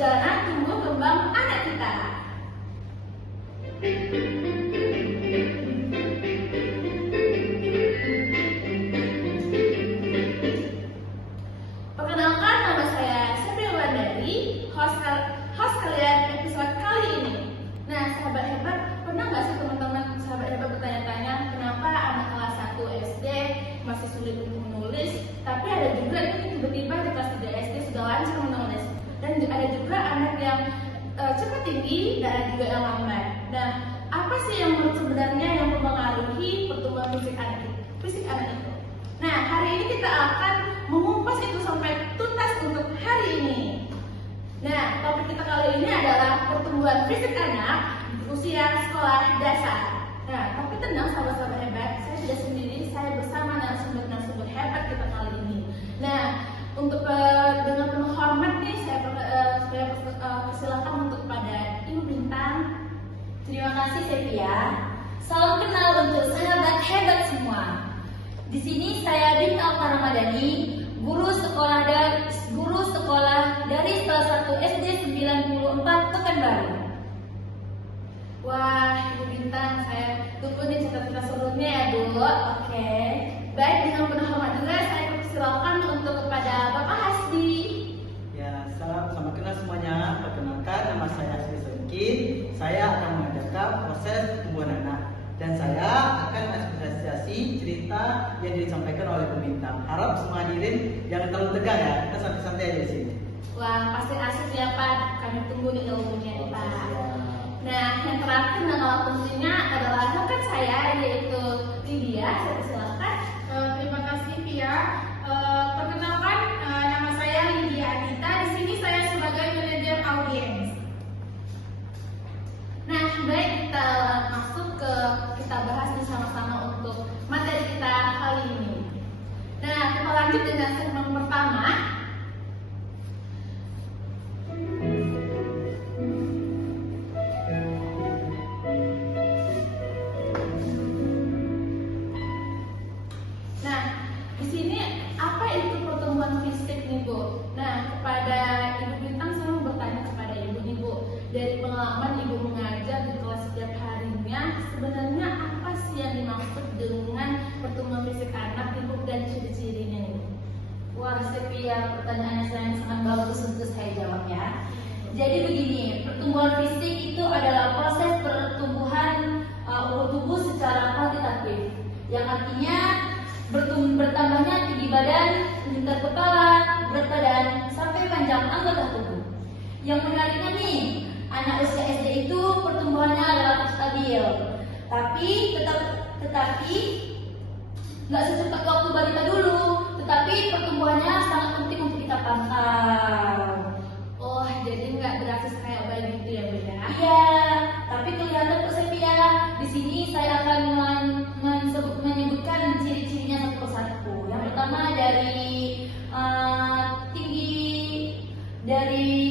perjalanan tumbuh kembang anak kita. Perkenalkan, nama saya Sepia Wandari, host kalian episode kali ini. Nah, sahabat hebat, pernah nggak sih teman-teman sahabat hebat bertanya-tanya kenapa anak kelas 1 SD masih sulit untuk menulis, tapi ada juga yang tiba-tiba di kelas 3 SD sudah lancar menulis, dan ada juga anak yang cepat tinggi dan ada juga yang lambat. Nah, apa sih yang sebenarnya yang mempengaruhi pertumbuhan fisik anak itu? Nah, hari ini kita akan mengupas itu sampai tuntas untuk hari ini. Nah, topik kita kali ini adalah pertumbuhan fisik anak di usia sekolah dasar. Nah, tapi tenang sahabat-sahabat hebat, saya tidak sendiri, saya bersama narasumber-narasumber hebat kita kali ini. Nah, untuk dengan penuh hormat nih, saya persilakan untuk pada Ibu Bintang. Terima kasih Sepia. Salam kenal untuk sahabat hebat semua. Di sini saya Bintang Ramadhani, guru sekolah dari salah satu SD 94 Pekanbaru. Wah, Ibu Bintang, saya tunggu nih cita-cita sebelumnya ya, Bu. Oke. Baik, dengan penuh hormat juga saya persilakan untuk kepada Bapak Hasdi. Ya, selamat kenal semuanya. Perkenalkan, nama saya Hasdi Sengkin. Saya akan mengadakan proses pertumbuhan anak, dan saya akan mengapresiasi cerita yang disampaikan oleh Bu Bintang. Harap semua hadirin jangan terlalu tegang ya, kita santai-santai aja di sini. Wah, pasti asik ya Pak. Kami tunggu nih ilmunya nih Pak. Nah, yang terakhir dan kalah pentingnya adalah rekan saya, yaitu Lydia. Saya persilakan. Terima kasih Pia. Perkenalkan, nama saya Lydia Anita. Di sini saya sebagai manajer audiens. Nah, baik, kita masuk ke kita bahas bersama-sama untuk materi kita kali ini. Nah, kita lanjut dengan segmen pertama. Nah, di sini apa itu pertumbuhan fisik nih Bu? Nah, kepada Ibu Bintang saya mau bertanya kepada Ibu. Dari pengalaman Ibu mengajar di kelas setiap harinya, sebenarnya apa sih yang dimaksud dengan pertumbuhan fisik anak Ibu dan ciri-cirinya nih? Wah, Sepia, pertanyaannya sangat bagus untuk saya jawab ya. Jadi begini, pertumbuhan fisik itu adalah proses pertumbuhan tubuh secara kuantitatif, yang artinya bertambahnya tinggi badan, lingkar kepala, berat badan, sampai panjang anggota tubuh. Yang menariknya nih, anak usia SD itu pertumbuhannya relatif stabil, tapi tetapi nggak secepat waktu balita dulu, tetapi pertumbuhannya sangat penting untuk kita pantau. Oh, jadi nggak drastis kayak bayi gitu ya Bu ya? Iya, tapi kelihatan kok Sepia. Di sini saya akan menyebutkan ciri-cirinya satu persatu. Yang pertama dari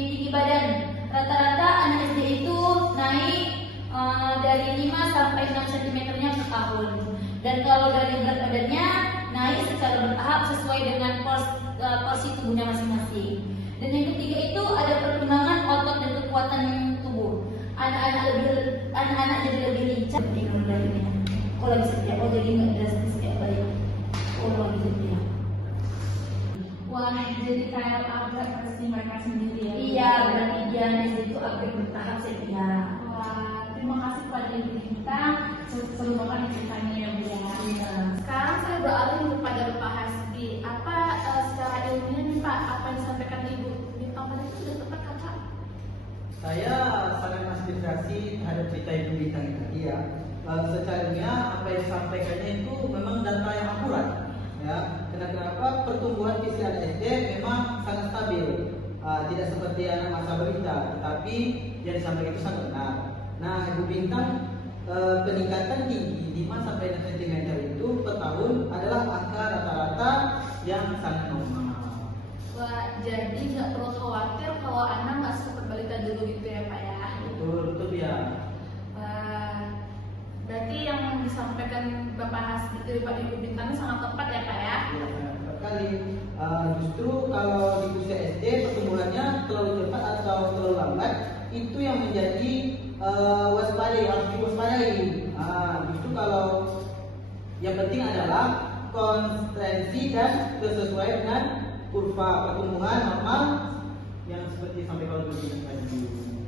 tinggi badan. Rata-rata anak SD itu naik dari 5 sampai 6 cm-nya per tahun. Dan kalau dari berat badannya naik secara bertahap sesuai dengan porsi tubuhnya masing-masing. Dan yang ketiga itu ada perkembangan otot dan kekuatan tubuh. Anak-anak jadi lebih lincah dari badannya. Kalau lagi setiap jadi nggak drastis kayak bayi. Kalau lagi setiap. Wah, jadi kayak upgrade versi mereka sendiri ya? Iya, berarti dia itu upgrade bertahap Sepia. Wah, terima kasih kepada Ibu Bintang. Seru banget ceritanya ya Bu ya. Sekarang saya beralih kepada Bapak Hasdi. Apa secara ilmiah nih Pak, apa yang disampaikan Ibu Bintang tadi itu sudah tepat kan Pak? Saya sangat mengapresiasi terhadap cerita Ibu Bintang itu. Iya, secaranya apa yang disampaikannya itu memang data yang akurat. Ya, kenapa pertumbuhan fisik anak SD memang sangat stabil, tidak seperti anak masa balita, tetapi yang disampaikan itu sangat benar. Nah, Ibu Bintang, peningkatan tinggi 5 sampai 6 cm itu per tahun adalah angka rata-rata yang sangat normal. Wah, jadi nggak perlu khawatir kalau anak nggak seperti balita dulu gitu ya Pak ya? Betul ya. Berarti yang disampaikan Bapak Hasdi dari Pak Ibu Bintang sangat tepat ya Pak ya? Iya, tepat kali. Justru kalau di usia SD pertumbuhannya terlalu cepat atau terlalu itu yang menjadi harus diwaspadai. Justru kalau yang penting adalah konsistensi dan sesuai dengan kurva pertumbuhan normal yang seperti sampai kalau begini tadi.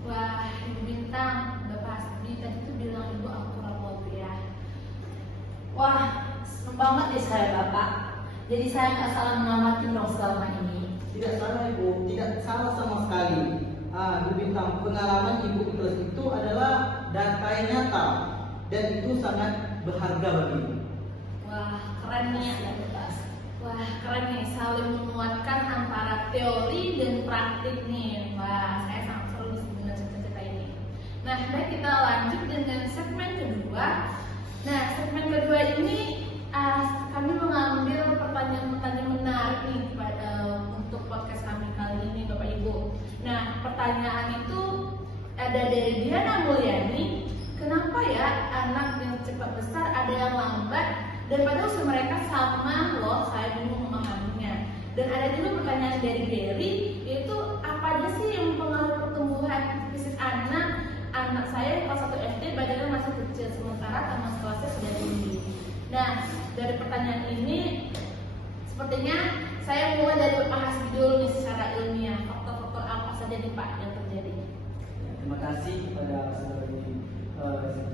Wah, Ibu Bintang, udah pasti tadi tuh bilang Ibu akurat banget ya. Wah, seneng banget deh saya Bapak. Jadi saya nggak salah mengamati dong selama ini. Tidak salah Ibu, tidak salah sama sekali. Ibu Bintang, pengalaman Ibu di kelas itu adalah data yang nyata dan itu sangat berharga bagi Ibu. Wah, keren nih. Wah, keren nih, saling menguatkan antara teori dan praktik nih. Wah, saya sangat seru nih dengan cerita-cerita ini. Nah, baik, kita lanjut dengan segmen kedua. Nah, segmen kedua ini kami mengambil pertanyaan-pertanyaan menarik nih untuk podcast kami kali ini, Bapak Ibu. Nah, pertanyaan itu ada dari Diana Mulyani. Kenapa ya anak yang cepat besar ada yang lambat? Dan padahal usia mereka sama loh, saya bingung memahaminya. Dan ada juga pertanyaan dari Berry, yaitu apa aja sih yang mempengaruhi pertumbuhan fisik anak saya kelas 1 SD badannya masih kecil sementara taman kelasnya sudah tinggi. Nah, dari pertanyaan ini sepertinya saya mulai dari membahas dulu nih secara ilmiah faktor-faktor apa saja nih Pak yang terjadi. Terima kasih kepada saudari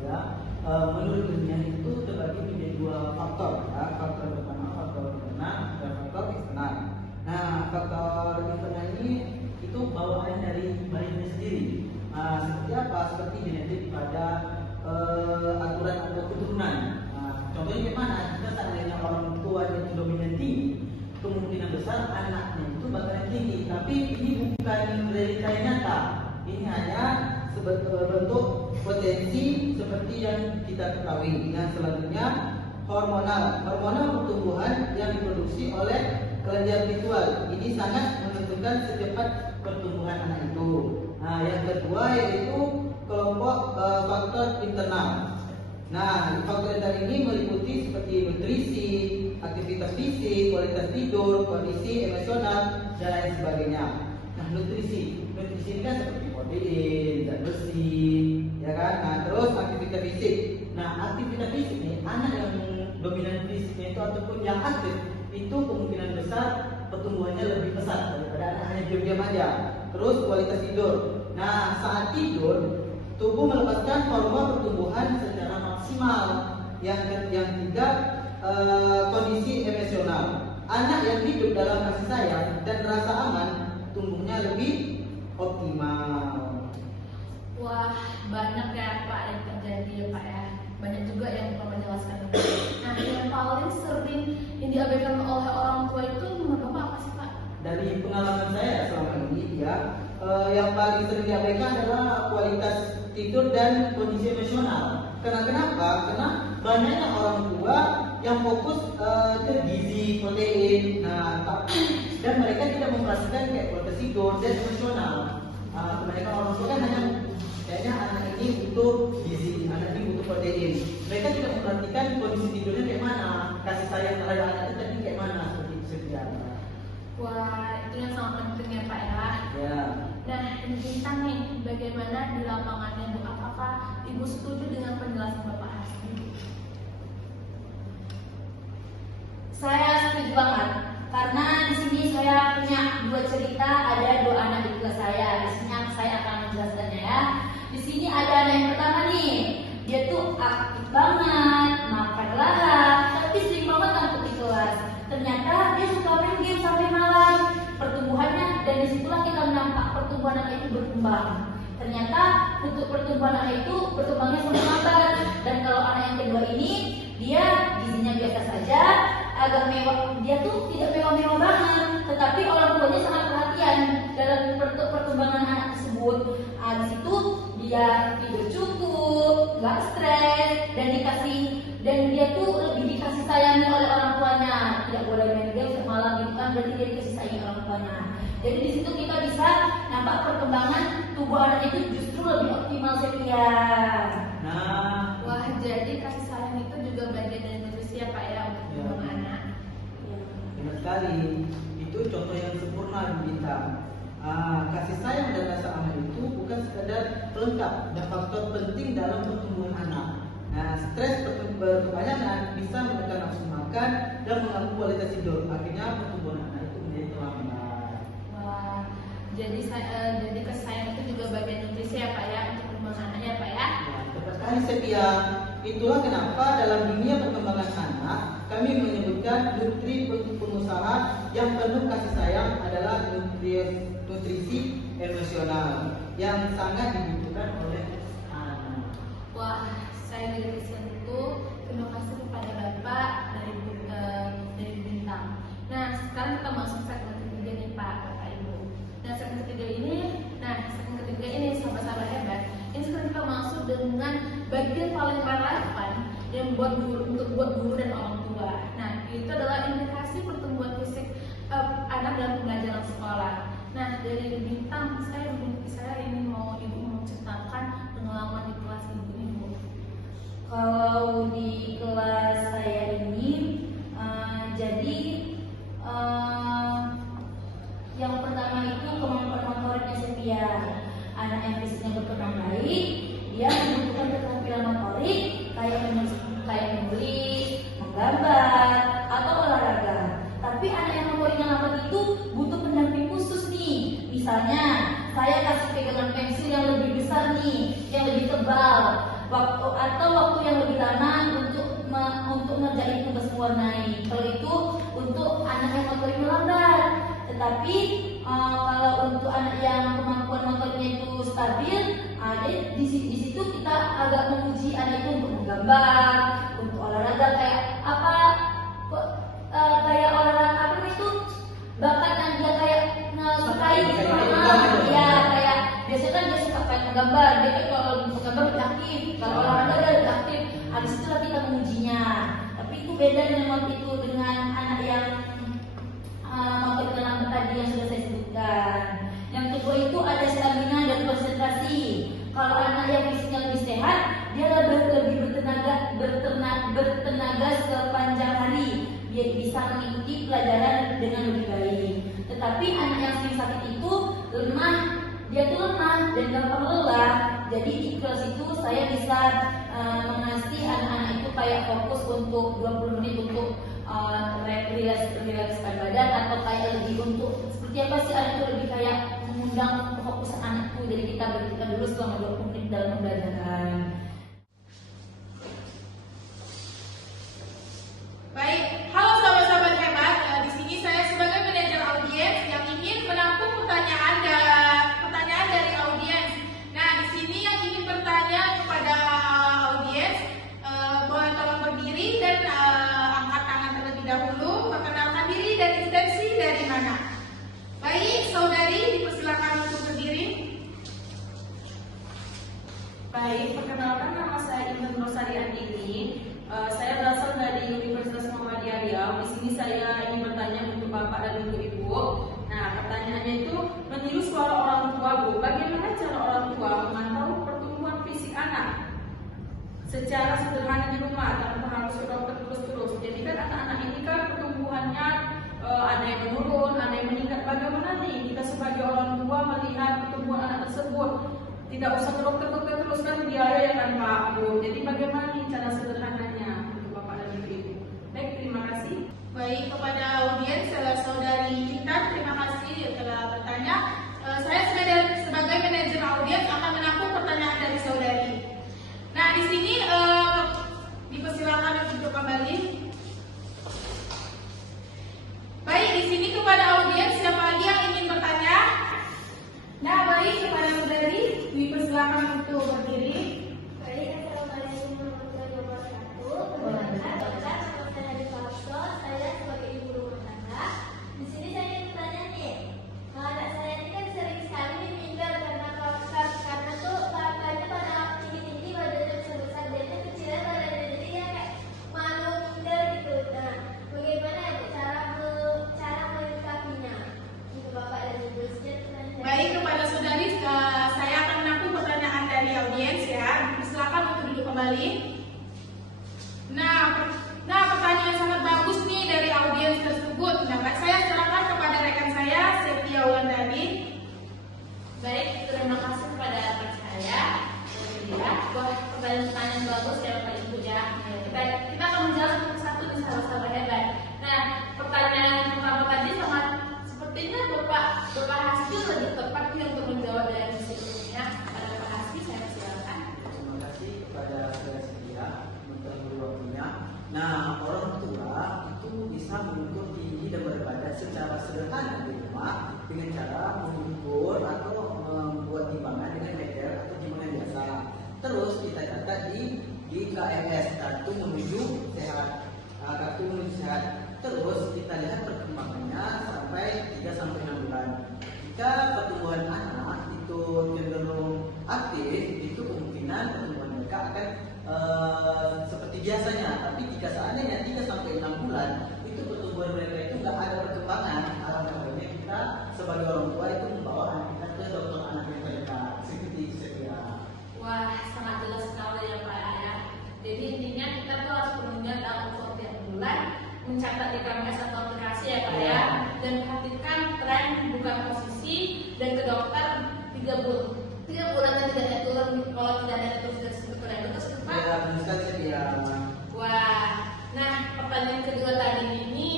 Zia. Menurut ilmiah itu terbagi menjadi dua faktor, ya. Faktor pertama faktor internal dan faktor eksternal. Nah, faktor internal ini itu bawaan dari bayinya sendiri. Seperti apa? Seperti genetik pada aturan atau keturunan. Contohnya gimana? Jika seandainya orang tua yang dominan tinggi, kemungkinan besar anaknya itu bakalan tinggi. Tapi ini bukan realita yang nyata. Ini hanya bentuk potensi seperti yang kita ketahui. Nah, selanjutnya hormonal pertumbuhan yang diproduksi oleh kelenjar visual. Ini sangat menentukan secepat pertumbuhan anak itu. Nah, yang kedua yaitu kelompok faktor internal. Nah, faktor internal ini meliputi seperti nutrisi, aktivitas fisik, kualitas tidur, kondisi emosional, dan lain sebagainya. Nah, nutrisi ini kan seperti protein, zat besi, ya kan? Nah, terus aktivitas fisik. Nah, aktivitas fisik nih, anak yang dominan fisiknya itu ataupun yang aktif itu kemungkinan besar pertumbuhannya lebih pesat daripada anak hanya diam-diam aja. Terus kualitas tidur. Nah, saat tidur tubuh melepaskan hormon pertumbuhan secara maksimal. Yang ketiga kondisi emosional. Anak yang hidup dalam kasih sayang dan rasa aman tumbuhnya lebih optimal. Wah, banyak ya Pak yang terjadi ya Pak ya. Banyak juga yang Bapak jelaskan. Nah, yang paling sering yang diabaikan oleh orang tua itu menurut Bapak apa sih Pak? Dari pengalaman saya selama ini ya, yang paling sering diabaikan adalah kualitas tidur dan kondisi emosional. Kenapa? Karena banyaknya orang tua yang fokus ke gizi, protein. Nah, dan mereka tidak memperhatikan kayak kualitas tidur dan emosional. Kebanyakan orang tua kan hanya kayaknya anak ini butuh gizi, anak ini butuh protein. Mereka tidak memperhatikan kondisi tidurnya kayak mana, kasih sayang terhadap anak itu tadi kayak mana seperti itu saja. Wah, itu yang sangat penting ya Pak ya. Ya. Nah, Ibu Bintang nih, bagaimana di lapangannya Bu? Apakah Ibu setuju dengan penjelasan Bapak Hasbi? Saya setuju banget karena di sini saya punya dua cerita, ada dua anak di kelas saya. Di sini saya akan menjelaskannya ya. Di sini ada anak yang pertama nih, dia tuh aktif banget, makan lahap, tapi sering banget ngantuk di kelas. Ternyata dia suka main game sampai malam. Pertumbuhannya, dan disitulah kita nampak pertumbuhan anak itu berkembang. Ternyata untuk pertumbuhan anak itu berkembangnya sangat lambat. Dan kalau anak yang kedua ini, dia gizinya biasa saja, agak mewah. Dia tuh tidak mewah-mewah banget, tetapi orang tuanya sangat perhatian dalam perkembangan anak tersebut. Di situ dia tidur cukup, nggak stres, dan dia tuh lebih dikasih sayangi oleh orang tuanya. Tidak boleh main game semalam gitu kan, berarti dia dikasih sayangi orang tuanya. Jadi di situ kita bisa nampak perkembangan tubuh anak itu justru lebih optimal setia. Nah, Wah, jadi kasih sayang itu juga bagian dari nutrisi ya Pak ya untuk perkembangan anak. benar sekali. Itu contoh yang sempurna di Bintang. kasih sayang dan rasa aman itu bukan sekadar pelengkap dan faktor penting dalam pertumbuhan anak. Stres berkepanjangan bisa menekan nafsu makan dan mengganggu kualitas hidup. Akhirnya pertumbuhan anak itu menjadi terlambat. Wah, jadi kasih sayang itu juga bagian nutrisi ya Pak ya, untuk perkembangan anaknya Pak ya. Tepat sekali Sepia. Itulah kenapa dalam dunia perkembangan anak kami menyebutkan nutri untuk pengusaha yang penuh kasih sayang adalah nutrisi emosional yang sangat dibutuhkan oleh anak. Wah, saya dari itu terima kasih kepada Bapak dari Bintang. Nah, sekarang kita masuk segmen ketiga nih Pak, Bapak Ibu. Nah, segmen ketiga ini sahabat-sahabat hebat. Ini sekarang kita masuk dengan bagian paling relevan yang buat guru dan orang tua. Nah, itu adalah indikasi pertumbuhan fisik anak dalam pembelajaran sekolah. Nah, dari Bintang, saya ini mau Ibu menceritakan pengalaman di kelas Ibu. Kalau di kelas saya ini, jadi yang pertama itu kemampuan motoriknya Sepia. Anak yang fisiknya berkembang baik, dia membutuhkan keterampilan motorik kayak menulis, menggambar, atau olahraga. Tapi anak yang motoriknya lambat itu butuh pendamping khusus nih. Misalnya, saya kasih pegangan pensil yang lebih besar nih, yang lebih tebal, waktu yang lebih lama untuk ngerjain tugas mewarnai. Kalau itu untuk anak yang motoriknya lambat. Tetapi kalau untuk anak yang kemampuan motoriknya itu stabil, jadi di situ kita agak menguji anak itu untuk menggambar, untuk olahraga kayak kayak olahraga apa itu bakat yang dia kayak sukai gitu. Ya kayak biasanya kan dia suka kayak menggambar, dia kayak kalau untuk gambar lebih aktif, kalau olahraga dia lebih aktif. Habis itu lah kita mengujinya. Tapi itu beda dengan itu dengan anak yang motorik lambat tadi yang sudah saya sebutkan. Yang kedua itu ada stamina dan konsentrasi. Kalau anak yang fisiknya lebih sehat, dia lebih bertenaga sepanjang hari. Dia bisa mengikuti pelajaran dengan lebih baik. Tetapi anak yang sering sakit itu lemah, dia tuh lemah dan gampang lelah. Jadi di kelas itu saya bisa mengasih anak-anak itu kayak fokus untuk 20 menit untuk relakskan badan, atau kayak lebih untuk seperti apa sih anak itu lebih kayak mengundang fokus anak itu. Jadi kita berikan dulu selama 20 menit dalam pembelajaran. Baik, halo sahabat-sahabat hebat. Di sini saya sebagai manajer audiens yang ingin menampung pertanyaan dari audiens. Nah, di sini yang ingin bertanya kepada audiens boleh tolong berdiri dan angkat tangan terlebih dahulu, perkenalkan diri dan instansi dari mana. Baik, saudari dipersilakan untuk berdiri. Baik, perkenalkan nama saya Intan Rosari Andini. Saya berasal dari Universitas Muhammadiyah Riau. Di sini saya ingin bertanya untuk Bapak dan untuk Ibu. Nah, pertanyaannya itu meniru suara orang tua, Bu. Bagaimana cara orang tua memantau pertumbuhan fisik anak secara sederhana di rumah tanpa harus ke dokter terus-terus? Jadi kan anak-anak ini kan pertumbuhannya ada yang menurun, ada yang meningkat. Bagaimana nih kita sebagai orang tua melihat pertumbuhan anak tersebut? Tidak usah ke dokter terus kan biaya ya kan Pak Bu. Jadi bagaimana nih cara sederhananya untuk Bapak dan Ibu? Baik, terima kasih. Baik, kepada audiens saudari Intan, terima kasih telah bertanya. Saya sebagai manajer audiens akan menampung pertanyaan dari saudari. Nah, di sini dipersilakan untuk kembali. Baik, di sini kepada audiens siapa lagi yang ingin bertanya? Nah, baik, kepada saudari dipersilakan untuk berdiri. Baik, assalamualaikum warahmatullahi wabarakatuh. Perkenalkan, nama saya Hadi Falso. Saya sebagai ibu rumah tangga. Di sini saya ingin bertanya nih, anak saya ini kan sering sekali minder karena tuh kakaknya pada tinggi-tinggi, badannya besar-besar, dia kecilnya badannya, jadi dia kayak malu minder gitu. Nah, bagaimana cara menyikapinya untuk Bapak dan Ibu? Baik, kepada saudari saya akan menampung pertanyaan dari audiens ya. Silakan untuk duduk kembali. Nah, pertanyaan sangat bagus nih dari audiens tersebut. Nah, saya serahkan kepada rekan saya Sepia Wulandari. Bapak Hasbi lebih tepat nih untuk menjawab dari sebelumnya. Pada Pak Hasbi, saya silakan. Terima kasih kepada saudara setia untuk waktunya. Nah, orang tua itu bisa mengukur tinggi dan berat badan secara sederhana di rumah dengan cara mengukur atau membuat timbangan dengan meter atau timbangan biasa. Terus kita catat di KMS, kartu menuju sehat. Kartu menuju sehat. Terus kita lihat perkembangannya sampai 3 sampai 6 bulan. Jika pertumbuhan anak itu cenderung aktif, itu kemungkinan pertumbuhan mereka akan seperti biasanya. Tapi jika seandainya 3 sampai 6 bulan, itu pertumbuhan mereka itu nggak ada perkembangan. Alangkah baiknya kita sebagai orang tua itu membawa anak kita ke dokter anak yang terdekat. Seperti itu saya. Wah, sangat jelas sekali ya Pak ya. Jadi intinya kita tuh harus punya tahu setiap bulan, mencatat di KMS atau aplikasi ya Pak ya, dan perhatikan tren bukan posisi dan ke dokter 3 bulan dan tidak ada turun. Kalau tidak ada turun tersebut ada terus Pak. Ya, benar sekali saya. Wah, nah pertanyaan kedua tadi ini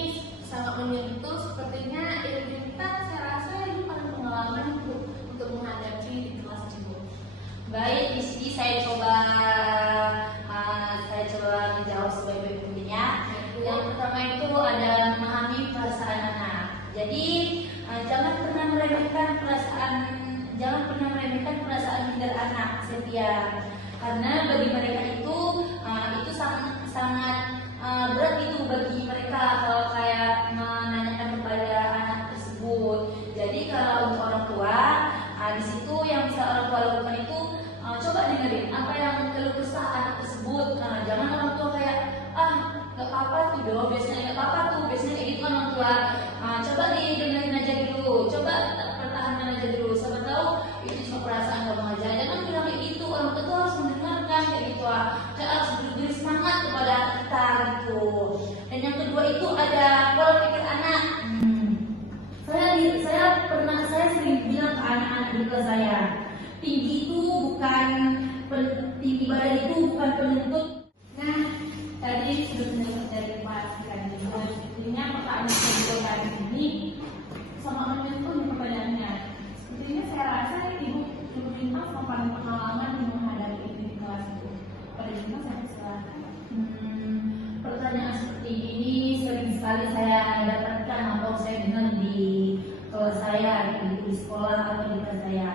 sangat menyentuh. Sepertinya Ibu Bintang saya rasa ini paling pengalaman untuk menghadapi di kelas juga. Baik, di sini saya coba menjawab sebaik mungkinnya. Yang pertama itu adalah memahami perasaan anak. Jadi jangan pernah meremehkan perasaan minder anak, Setia. Karena bagi mereka itu sangat berat itu bagi mereka kalau kayak menanyakan kepada anak tersebut. Jadi kalau untuk orang tua, di situ yang bisa orang tua lakukan itu coba dengerin apa yang keluh kesah anak tersebut. Jangan orang tua kayak nggak apa-apa tuh dong, biasanya nggak apa-apa tuh, biasanya kayak gitu kan orang tua. Coba didengerin aja dulu, coba pertahankan aja dulu. Siapa tahu itu cuma perasaan kamu aja. Jangan bilang kayak gitu, orang tua tuh harus mendengarkan kayak gitu. Kayak harus beri semangat kepada kita gitu. Dan yang kedua itu ada pola pikir anak. Saya sering bilang ke anak-anak di kelas saya, tinggi badan itu bukan penuntut. Nah, tadi sudah mendapat dari Pak Sirani. Sepertinya pertanyaan kedua tadi ini sama menyentuh nih pertanyaannya. Sepertinya saya rasa Ibu Bintang sama paling pengalaman di menghadapi ini di kelas itu. Pada Bintang saya silakan. Pertanyaan seperti ini sering sekali saya dapatkan atau saya dengar di kelas saya, di sekolah atau di kelas saya.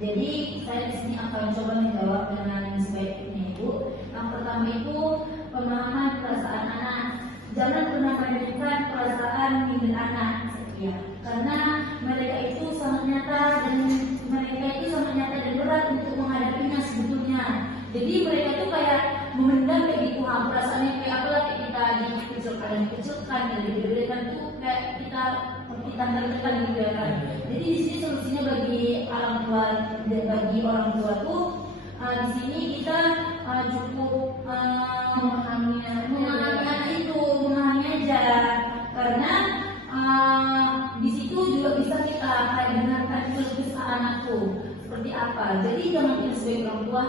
Jadi saya di sini akan coba menjawab dengan sebaik-baiknya Ibu. Yang pertama itu pemahaman perasaan anak. Jangan pernah meremehkan perasaan minder anak, Setia. Karena mereka itu sangat nyata dan berat untuk menghadapinya sebetulnya. Jadi mereka itu kayak memendam kayak gitu, perasaannya kayak apalah kayak kita dikucilkan, diberikan tuh kayak kita tertekan gitu ya kan. Jadi di sini solusinya bagi orang tua tuh di sini kita cukup memahami aja, karena di situ juga bisa kita kayak dengarkan kisah anakku seperti apa. Jadi jangan kita sebagai orang tua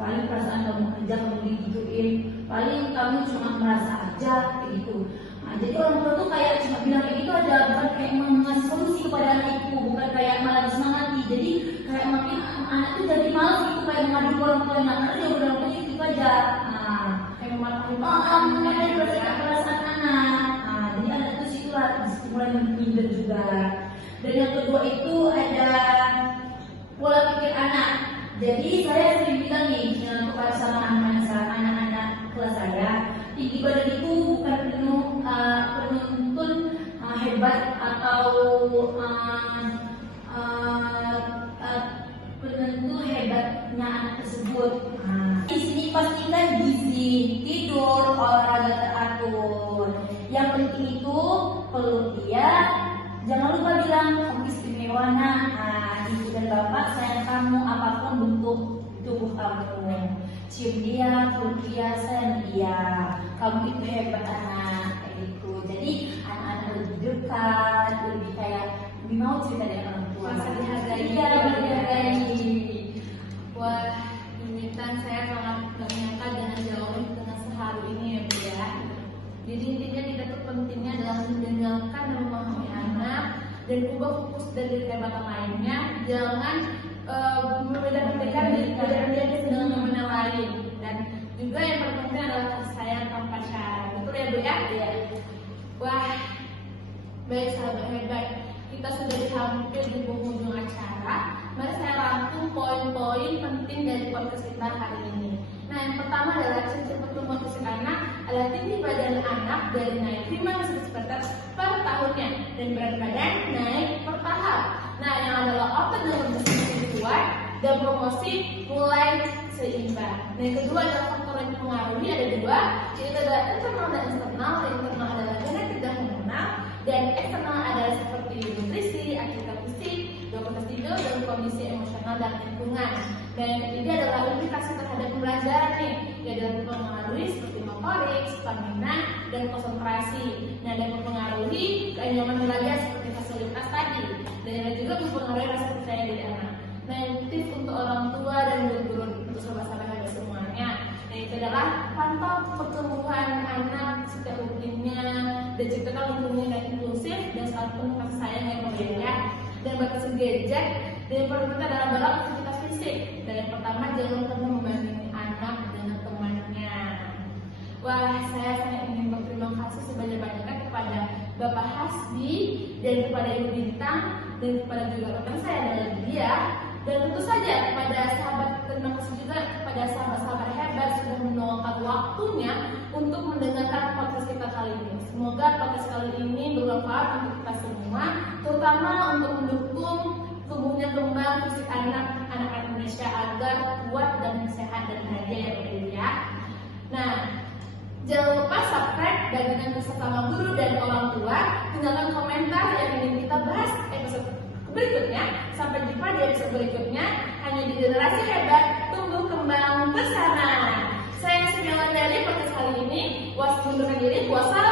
paling perasaan kamu aja, kamu digituin, paling kamu cuma merasa aja kayak gitu. Jadi orang tua tuh kayak cuma bilang kayak gitu aja, bukan kayak mengasih solusi kepada anak itu, bukan kayak malah disemangati. Jadi kayak makin anak tuh jadi malas gitu, kayak mengadu orang tua yang karena dia udah gitu aja. Kayak mematahkan perasaan anak. Jadi anak itu situlah mulai minder juga. Dan yang kedua itu ada pola pikir anak. Jadi saya sering bilang nih kepada sama anak-anak kelas saya, tinggi badan itu bukan penuntun hebat atau penentu hebatnya anak tersebut. Di sini pastikan gizi, tidur, olahraga teratur. Yang penting itu peluk dia. Jangan lupa bilang kamu istimewa nak. Ibu dan bapak sayang kamu apapun bentuk tubuh kamu. Cium dia, peluk dia, sayang dia. Kamu itu hebat anak kayak gitu. Jadi anak-anak lebih dekat, lebih mau cerita dengan orang tua. Masa dihargai. Iya, dihargai. Wah, Bintang saya sangat menyangka dengan jawaban di tengah seharu ini ya Bu ya. Jadi intinya kita tuh pentingnya adalah mendengarkan dan memahami anak dan ubah fokus dari kehebatan lainnya. Jangan membeda-bedakan diri dengan teman yang lain. Dan juga yang terpenting adalah kasih sayang tanpa syarat. Betul ya Bu ya? Iya. Wah, baik sahabat hebat, kita sudah hampir di penghujung acara. Mari saya rangkum poin-poin penting dari podcast kita hari ini. Nah, yang pertama adalah ciri pertumbuhan fisik anak adalah tinggi badan anak dari naik 5 cm per tahunnya dan berat badan naik per tahap. Nah, yang adalah otot dan kondisi kuat dan promosi mulai seimbang. Nah, yang kedua adalah faktor yang mempengaruhi ada 2, yaitu adalah internal dan eksternal. Internal adalah genetik dan hormonal, dan eksternal adalah seperti nutrisi, aktivitas fisik, kualitas tidur, dan kondisi emosional dan lingkungan. Dan yang ketiga adalah implikasi terhadap pembelajaran nih, yaitu mempengaruhi seperti motorik, stamina, dan konsentrasi. Nah, dan mempengaruhi kenyamanan belajar seperti fasilitas tadi. Dan yang juga mempengaruhi rasa percaya diri anak. Nah, yang tips untuk orang tua dan guru untuk sahabat-sahabat hebat semuanya. Nah, itu adalah pantau pertumbuhan anak setiap rutinnya, dan ciptakan lingkungan yang inklusif dan selalu penuh kasih sayang yang berbeda, dan batasi gadget. Dan yang paling penting adalah dalam aktivitas fisik. Dan yang pertama, jangan pernah membandingkan anak dengan temannya. Wah, saya sangat ingin berterima kasih sebanyak-banyaknya kepada Bapak Hasbi dan kepada Ibu Bintang dan kepada juga rekan saya dan dia. Dan tentu saja kepada sahabat, terima kasih juga kepada sahabat-sahabat hebat sudah meluangkan waktunya untuk mendengarkan podcast kita kali ini. Semoga podcast kali ini bermanfaat untuk kita semua, terutama untuk mendukung tumbuhnya kembang fisik anak-anak Indonesia agar kuat dan sehat dan bahagia ya Bapak Ibu ya. Nah, jangan lupa subscribe dan dengan bersama guru dan orang tua, tinggalkan komentar yang ingin kita bahas episode berikutnya. Sampai jumpa di episode berikutnya hanya di Generasi Hebat, tumbuh kembang bersama. Saya Semiawan dari podcast kali ini. Wasmundurkan diri. Wassalamualaikum.